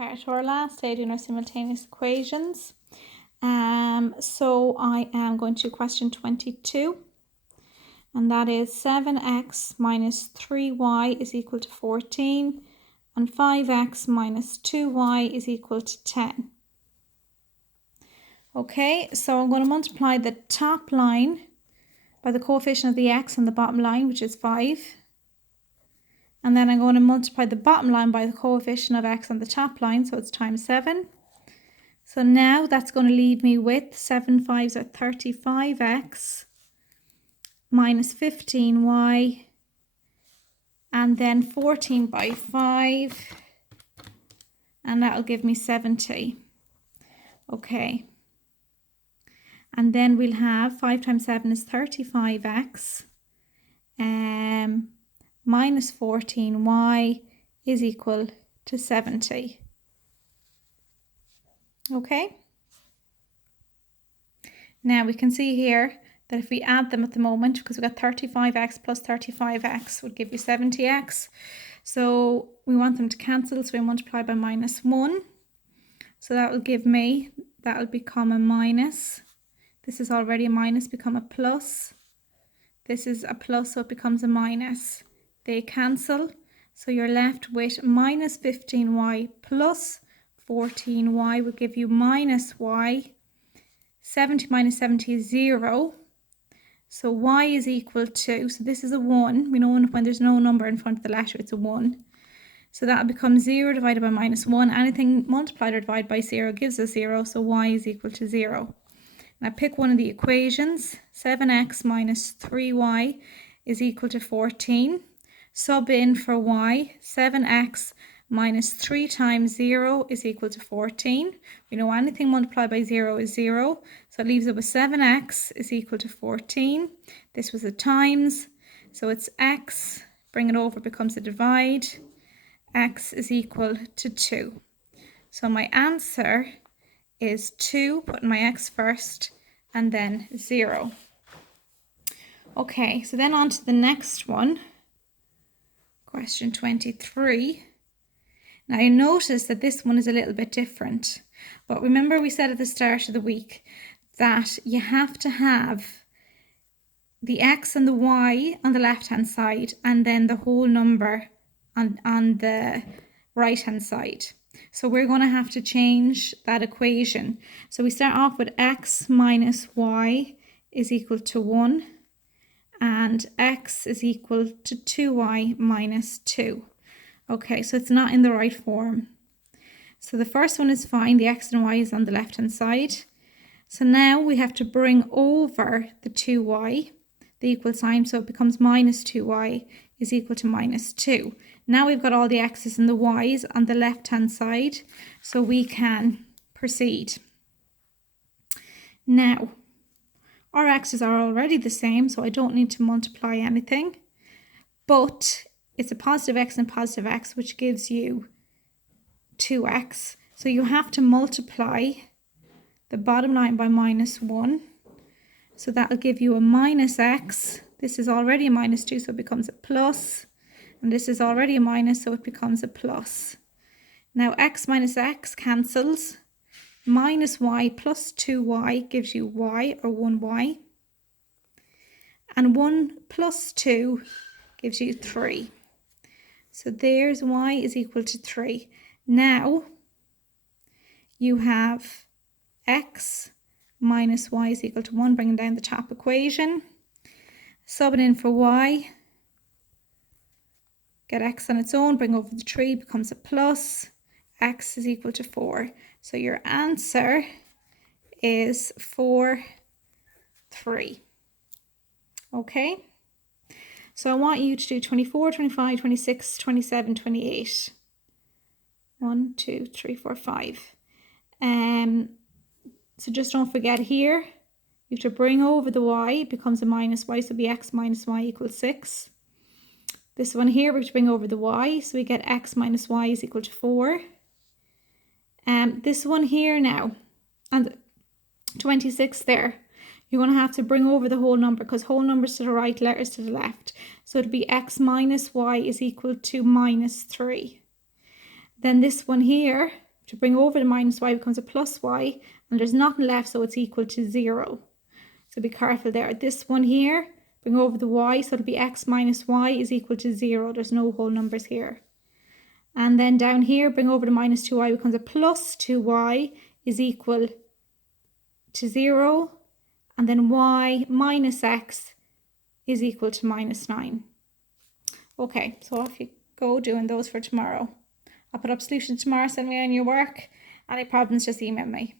Okay, to our last stage in our simultaneous equations. So I am going to question 22, and that is 7x minus 3y is equal to 14, and 5x minus 2y is equal to 10. Okay, so I'm going to multiply the top line by the coefficient of the x on the bottom line, which is 5. And then I'm going to multiply the bottom line by the coefficient of x on the top line, so it's times 7. So now that's going to leave me with 7 5s are 35x minus 15y, and then 14 by 5, and that'll give me 70. Okay. And then we'll have 5 times 7 is 35x minus 14y is equal to 70. Okay. Now we can see here that if we add them at the moment, because we've got 35x plus 35x would give you 70x. So we want them to cancel, so we multiply by minus 1. So that will give me, that will become a minus. This is already a minus, become a plus. This is a plus, so it becomes a minus. They cancel, so you're left with minus 15y plus 14y will give you minus y. 70 minus 70 is 0. So y is equal to, so this is a 1. We know when there's no number in front of the letter, it's a 1. So that will become 0 divided by minus 1. Anything multiplied or divided by 0 gives us 0, so y is equal to 0. Now pick one of the equations. 7x minus 3y is equal to 14. Sub in for y. 7x minus 3 times 0 is equal to 14. We know anything multiplied by 0 is 0. So it leaves it with 7x is equal to 14. This was a times. So it's x. Bring it over, becomes a divide. X is equal to 2. So my answer is 2, putting my x first, and then 0. Okay, so then on to the next one. Question 23. Now you notice that this one is a little bit different. But remember we said at the start of the week that you have to have the x and the y on the left hand side and then the whole number on the right hand side. So we're going to have to change that equation. So we start off with x minus y is equal to 1. And x is equal to 2y minus 2. Okay, so it's not in the right form. So the first one is fine, the x and y is on the left hand side. So now we have to bring over the 2y, the equal sign, so it becomes minus 2y is equal to minus 2. Now we've got all the x's and the y's on the left hand side, so we can proceed. Now, our x's are already the same, so I don't need to multiply anything. But it's a positive x and positive x, which gives you 2x. So you have to multiply the bottom line by minus 1. So that will give you a minus x. This is already a minus 2, so it becomes a plus. And this is already a minus, so it becomes a plus. Now x minus x cancels. Minus y plus 2y gives you y, or 1y. And 1 plus 2 gives you 3. So there's y is equal to 3. Now you have x minus y is equal to 1, bringing down the top equation. Sub it in for y. Get x on its own, bring over the 3, becomes a plus. X is equal to 4. So your answer is 4, 3. Okay? So I want you to do 24, 25, 26, 27, 28. 1, 2, 3, 4, 5. So just don't forget here, you have to bring over the y, it becomes a minus y, so it'll be x minus y equals 6. This one here, we have to bring over the y, so we get x minus y is equal to 4. This one here now, and 26 there, you're going to have to bring over the whole number because whole numbers to the right, letters to the left. So it'll be x minus y is equal to minus 3. Then this one here, To bring over the minus y becomes a plus y, and there's nothing left, so it's equal to 0. So be careful there. This one here, bring over the y, so it'll be x minus y is equal to 0. There's no whole numbers here. And then down here, bring over the minus 2y becomes a plus 2y is equal to 0. And then y minus x is equal to minus 9. Okay, so off you go doing those for tomorrow. I'll put up solutions tomorrow, send me on your work. Any problems, just email me.